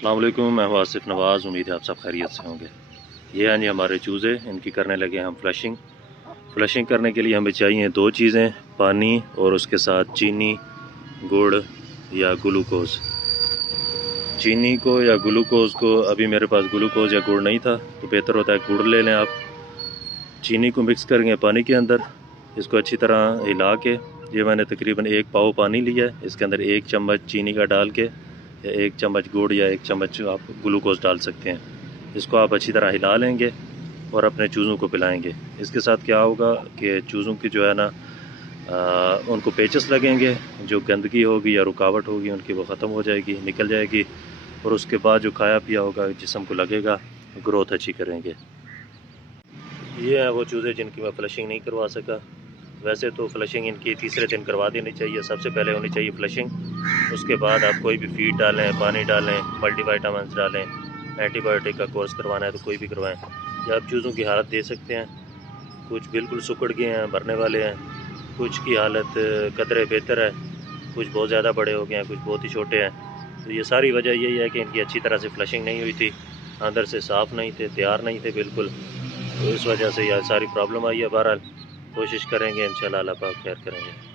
अस्सलाम वालेकुम, मैं हूं आसिफ नवाज़। उम्मीद है आप सब खैरियत से होंगे। ये हैं जी हमारे चूज़े, इनकी करने लगे हम फ्लशिंग। फ्लशिंग करने के लिए हमें चाहिए दो चीज़ें, पानी और उसके साथ चीनी, गुड़ या ग्लूकोज़। चीनी को या ग्लूकोज़ को, अभी मेरे पास ग्लूकोज़ या गुड़ नहीं था तो बेहतर होता है गुड़ ले लें आप। चीनी को मिक्स करेंगे पानी के अंदर, इसको अच्छी तरह हिला के, ये मैंने तकरीबन 1 पाव पानी लिया है, इसके अंदर 1 चम्मच चीनी का डाल के या 1 चम्मच गुड़ या 1 चम्मच आप ग्लूकोज़ डाल सकते हैं। इसको आप अच्छी तरह हिला लेंगे और अपने चूज़ों को पिलाएंगे। इसके साथ क्या होगा कि चूज़ों की जो है ना उनको पेचस लगेंगे, जो गंदगी होगी या रुकावट होगी उनकी वो ख़त्म हो जाएगी, निकल जाएगी, और उसके बाद जो खाया पिया होगा जिस्म को लगेगा, ग्रोथ अच्छी करेंगे। ये हैं वो चूज़े जिनकी मैं फ्लशिंग नहीं करवा सका। वैसे तो फ्लशिंग इनकी तीसरे दिन करवा देनी चाहिए। सबसे पहले होनी चाहिए फ्लशिंग, उसके बाद आप कोई भी फीड डालें, पानी डालें, मल्टीवाइटामिन डालें, एंटीबायोटिक का कोर्स करवाना है तो कोई भी करवाएं। या आप चूज़ों की हालत दे सकते हैं, कुछ बिल्कुल सुकड़ गए हैं, मरने वाले हैं, कुछ की हालत कदरे बेहतर है, कुछ बहुत ज़्यादा बड़े हो गए हैं, कुछ बहुत ही छोटे हैं। तो ये सारी वजह यही है कि इनकी अच्छी तरह से फ्लशिंग नहीं हुई थी, अंदर से साफ़ नहीं थे, तैयार नहीं थे बिल्कुल, तो इस वजह से यह सारी प्रॉब्लम आई है। बहरहाल कोशिश करेंगे, इंशाल्लाह अल्लाह पाक खैर करेंगे।